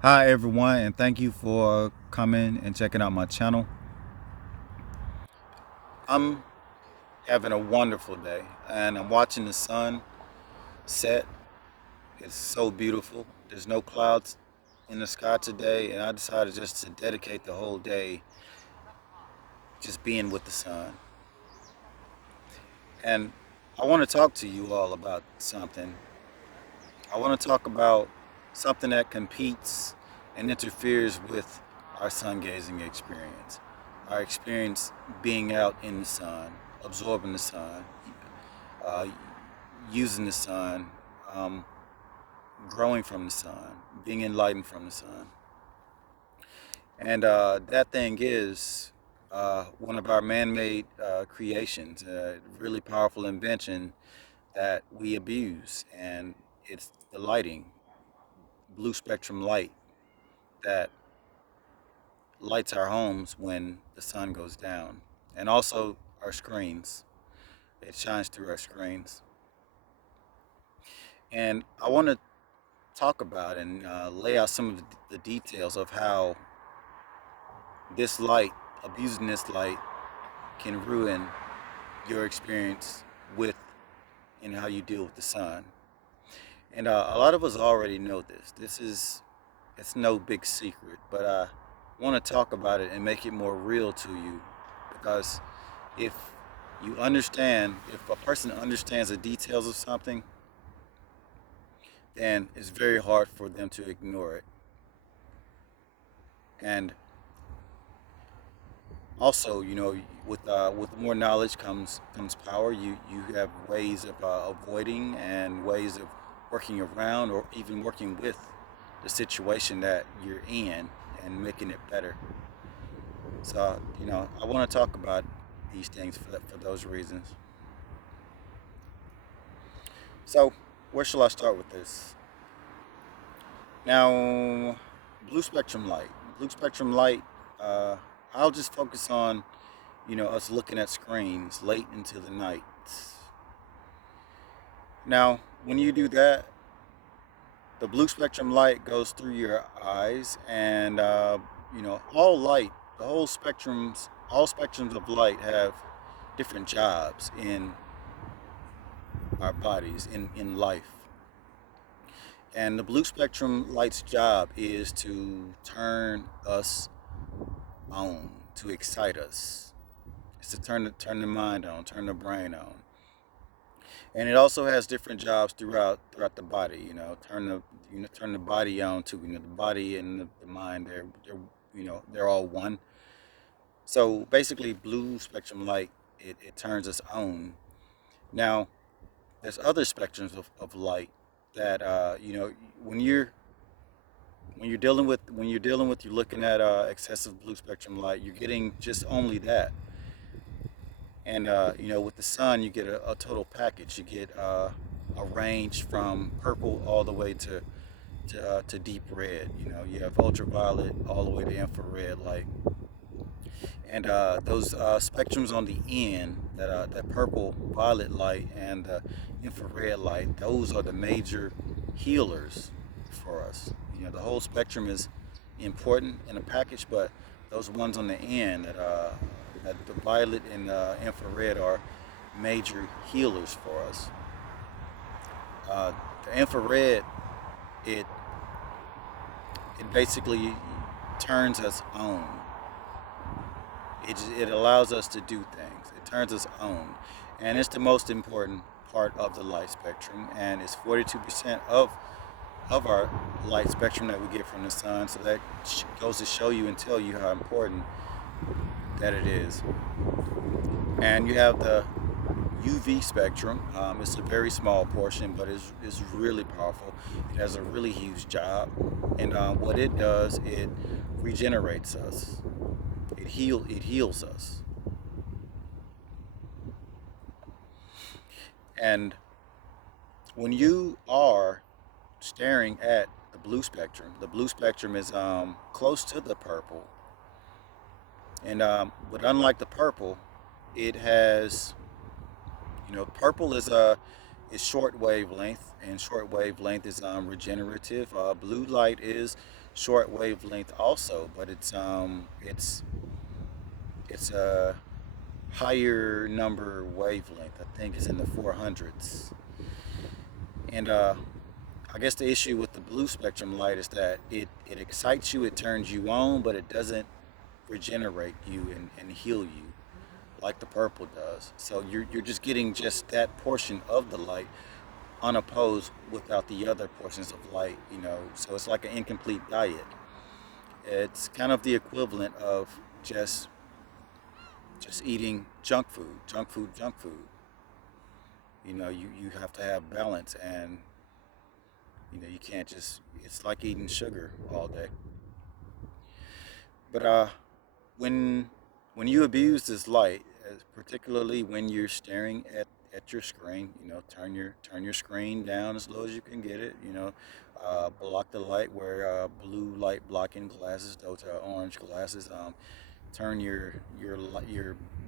Hi everyone, and thank you for coming and checking out my channel. I'm having a wonderful day and I'm watching the sun set. It's so beautiful. There's no clouds in the sky today, and I decided just to dedicate the whole day just being with the sun. And I want to talk to you all about something. I want to talk about something that competes and interferes with our sun gazing experience. Our experience being out in the sun, absorbing the sun, uh, using the sun, um, growing from the sun, being enlightened from the sun. And that thing is one of our man made creations, a really powerful invention that we abuse. And it's the lighting, blue spectrum light that lights our homes when the sun goes down, and also our screens. It shines through our screens. And I want to talk about and lay out some of the details of how this light, abusing this light, can ruin your experience with and how you deal with the sun. And a lot of us already know this. It's no big secret, but I want to talk about it and make it more real to you, because if if a person understands the details of something, then it's very hard for them to ignore it. And also, with more knowledge comes power. You have ways of avoiding and ways of working around or even working with the situation that you're in and making it better. So, I want to talk about these things for those reasons. So, where shall I start with this? Now, blue spectrum light. Blue spectrum light. Uh, I'll just focus on, us looking at screens late into the night. Now, when you do that, the blue spectrum light goes through your eyes, and all light, all spectrums of light have different jobs in our bodies, in life. And the blue spectrum light's job is to turn us on, to excite us. It's to turn the mind on, turn the brain on. And it also has different jobs throughout the body. Turn the body on too. The body and the mind, they're all one. So basically, blue spectrum light, it turns us on. Now, there's other spectrums of light that when you're looking at excessive blue spectrum light, you're getting just only that. And with the sun, you get a total package. You get a range from purple all the way to deep red. You have ultraviolet all the way to infrared light. And those spectrums on the end, that purple violet light and infrared light, those are the major healers for us. The whole spectrum is important in a package, but those ones on the end, that the violet and infrared, are major healers for us. Uh, the infrared, it it basically turns us on. It allows us to do things. It turns us on, and it's the most important part of the light spectrum, and it's 42% of our light spectrum that we get from the sun. So that goes to show you and tell you how important that it is. And you have the UV spectrum. It's a very small portion, but it's really powerful. It has a really huge job, and what it does, it regenerates us. It heals us. And when you are staring at the blue spectrum is close to the purple, and but unlike the purple, it has, purple is short wavelength, and short wavelength is regenerative. Blue light is short wavelength also, but it's a higher number wavelength. I think it's in the 400s. And I guess the issue with the blue spectrum light is that it excites you, it turns you on, but it doesn't regenerate you and heal you like the purple does. So you're just getting just that portion of the light unopposed without the other portions of light, you know. So it's like an incomplete diet. It's kind of the equivalent of just just eating junk food, junk food, junk food. You know, you have to have balance, and you know you can't just. It's like eating sugar all day. But when when you abuse this light, particularly when you're staring at your screen, you know, turn your screen down as low as you can get it. You know, block the light. Wear blue light blocking glasses. Those are orange glasses. Turn your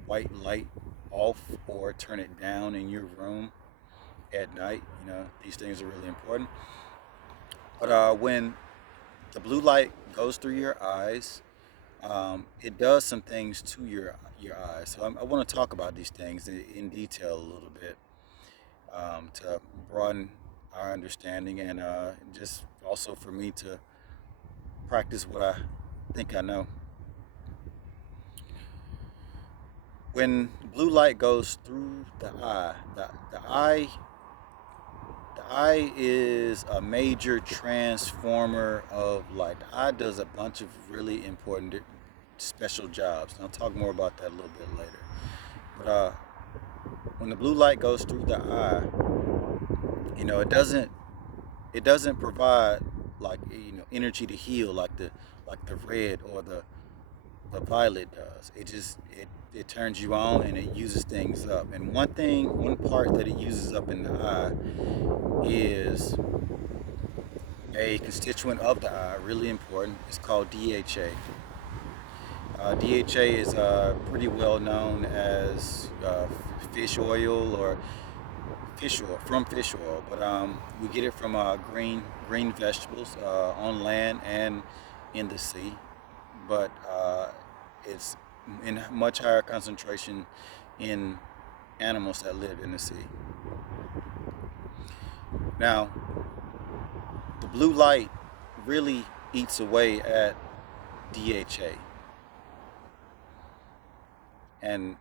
white light off or turn it down in your room at night. You know, these things are really important. But when the blue light goes through your eyes, it does some things to your eyes. So I want to talk about these things in detail a little bit, to broaden our understanding, and just also for me to practice what I think I know. When blue light goes through the eye is a major transformer of light. The eye does a bunch of really important special jobs, and I'll talk more about that a little bit later. But when the blue light goes through the eye, you know, it doesn't provide like, you know, energy to heal like the red or the violet does. It turns you on and it uses things up. And one part that it uses up in the eye is a constituent of the eye, really important. It's called DHA. DHA is pretty well known as fish oil or fish oil from fish oil, but we get it from green vegetables on land and in the sea. But it's in much higher concentration in animals that live in the sea. Now, the blue light really eats away at DHA, and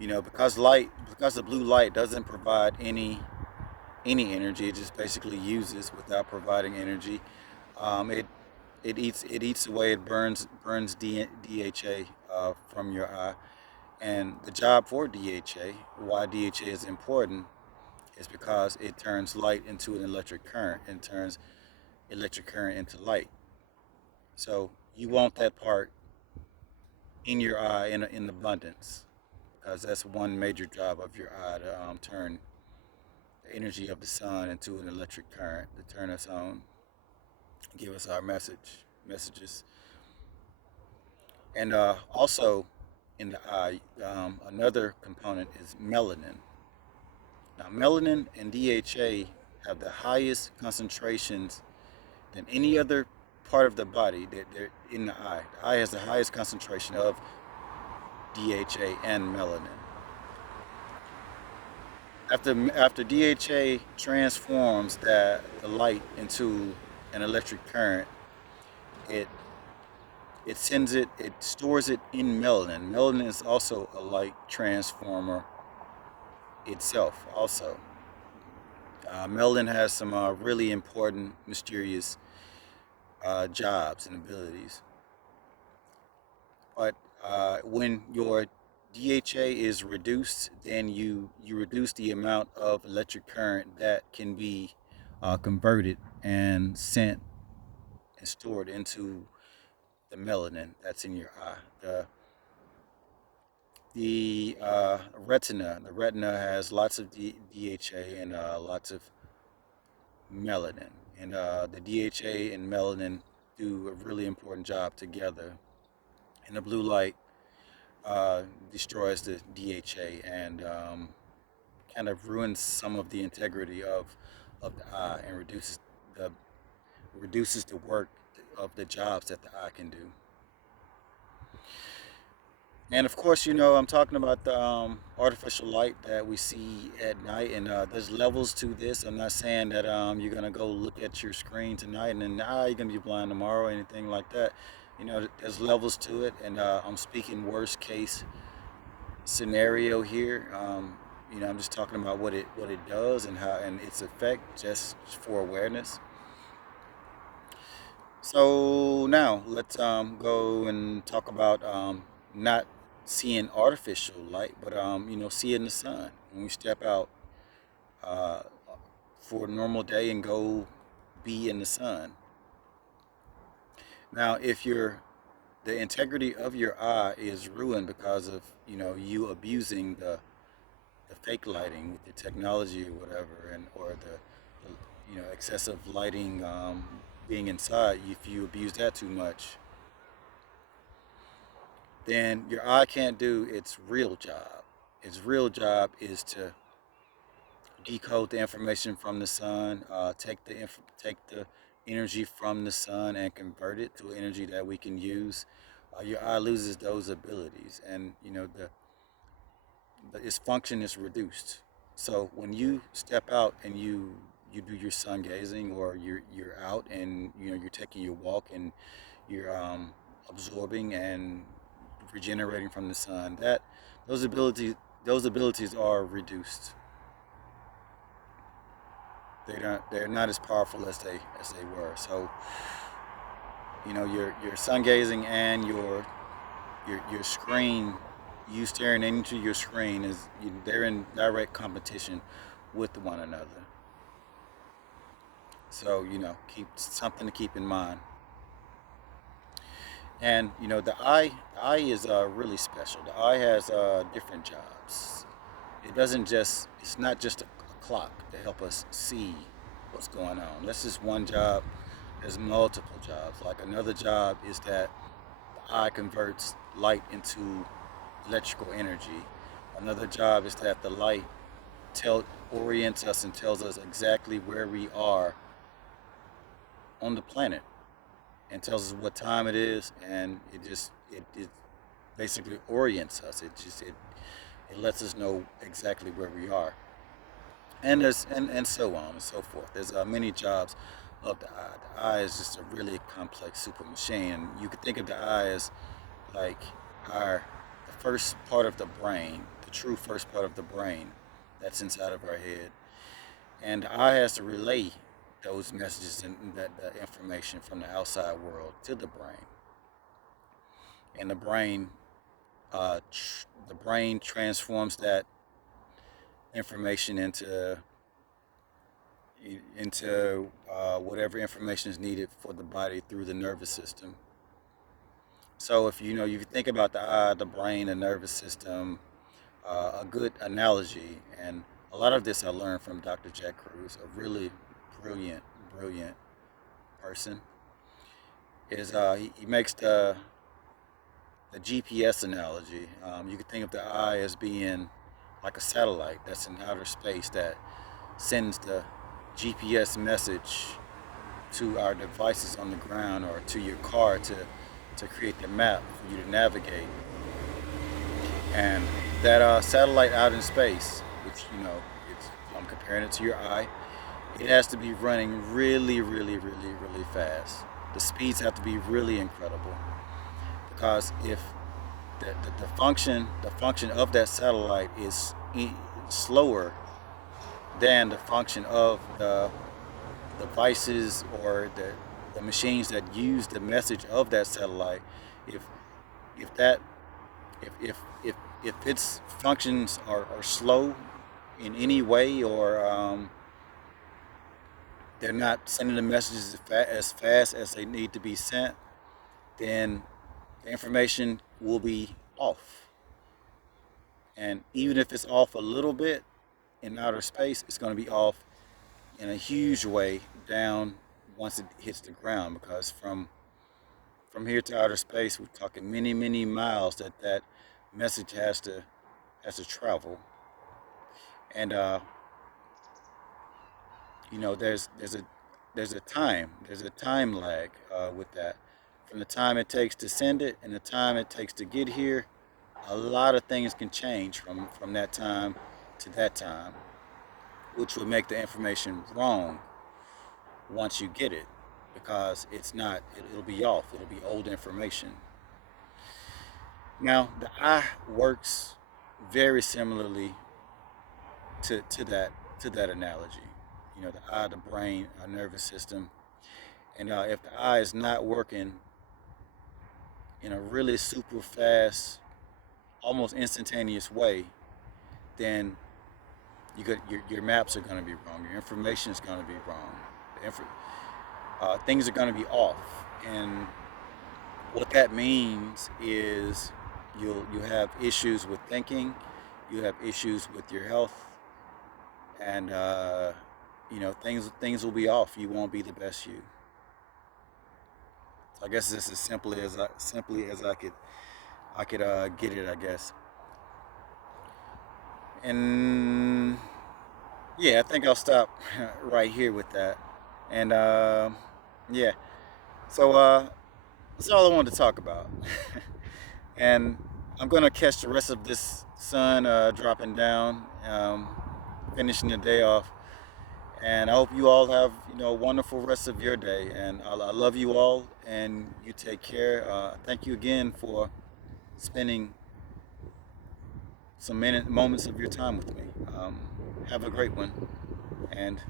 you know, because the blue light doesn't provide any energy, it just basically uses without providing energy. It it eats away, it burns DHA from your eye. And the job for DHA, why DHA is important, is because it turns light into an electric current and turns electric current into light. So you want that part in your eye in abundance, because that's one major job of your eye, to turn the energy of the sun into an electric current to turn us on, give us our messages. And also in the eye, another component is melanin. Now, melanin and DHA have the highest concentrations than any other part of the body. They're in the eye. The eye has the highest concentration of DHA and melanin. After DHA transforms the light into an electric current, it it stores it in melanin. Melanin is also a light transformer itself. Also, melanin has some really important, mysterious jobs and abilities. But when your DHA is reduced, then you reduce the amount of electric current that can be converted and sent and stored into the melanin that's in your eye. The retina has lots of DHA and lots of melanin, and the DHA and melanin do a really important job together. And the blue light destroys the DHA and kind of ruins some of the integrity of the eye and reduces the reduces the work of the jobs that the eye can do. And of course, I'm talking about the artificial light that we see at night, and there's levels to this. I'm not saying that you're gonna go look at your screen tonight and then you're gonna be blind tomorrow or anything like that. There's levels to it, and I'm speaking worst case scenario here. I'm just talking about what it does and how and its effect, just for awareness. So now let's go and talk about not seeing artificial light, but seeing the sun. When we step out uh, for a normal day and go be in the sun. Now, if the integrity of your eye is ruined because of you abusing the fake lighting with the technology or whatever, and or the excessive lighting being inside. If you abuse that too much, then your eye can't do its real job. Its real job is to decode the information from the sun, take the energy from the sun and convert it to energy that we can use. Your eye loses those abilities, and its function is reduced. So when you step out and you do your sun gazing, or you're out and you're taking your walk and you're absorbing and regenerating from the sun, that those abilities those abilities are reduced. They're not as powerful as they were. So your sun gazing and your screen, you staring into your screen, they're in direct competition with one another. So keep something to keep in mind. And the eye is really special. The eye has different jobs. It's not just a clock to help us see what's going on. That's just one job. There's multiple jobs. Like, another job is that the eye converts light into electrical energy. Another job is that the light tell orients us and tells us exactly where we are on the planet, and tells us what time it is, and it basically orients us. It lets us know exactly where we are, and so on and so forth. There's many jobs of the eye. The eye is just a really complex super machine. You could think of the eye as like our the first part of the brain, the true first part of the brain that's inside of our head, and the eye has to relay those messages and that information from the outside world to the brain, and the brain transforms that information into whatever information is needed for the body through the nervous system. So if you think about the eye, the brain, the nervous system, a good analogy, and a lot of this I learned from Dr. Jack Kruse, a really brilliant, brilliant person, is he makes the GPS analogy. You can think of the eye as being like a satellite that's in outer space that sends the GPS message to our devices on the ground, or to your car, to create the map for you to navigate. And that satellite out in space, which I'm comparing it to your eye, it has to be running really, really, really, really fast. The speeds have to be really incredible, because if the function of that satellite is slower than the function of the devices, or the machines that use the message of that satellite, if if that if its functions are slow in any way, or they're not sending the messages as fast as they need to be sent, then the information will be off. And even if it's off a little bit in outer space, it's going to be off in a huge way down once it hits the ground, because from here to outer space, we're talking many, many miles that message has to travel. And there's a there's a time lag with that. From the time it takes to send it and the time it takes to get here, a lot of things can change from that time to that time, which would make the information wrong once you get it, because it'll be off. It'll be old information. Now, the eye works very similarly to that analogy. You know, the eye, the brain, our nervous system, and if the eye is not working in a really super fast, almost instantaneous way, then your maps are going to be wrong. Your information is going to be wrong. Things are going to be off, and what that means is you have issues with thinking, you have issues with your health, and you know, things will be off. You won't be the best you. So I guess this is as simply as I could get it, I guess. And yeah, I think I'll stop right here with that. And yeah, so that's all I wanted to talk about. And I'm gonna catch the rest of this sun dropping down, finishing the day off. And I hope you all have, you know, a wonderful rest of your day. And I love you all, and you take care. Thank you again for spending some moments of your time with me. Have a great one, and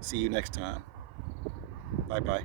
see you next time. Bye bye.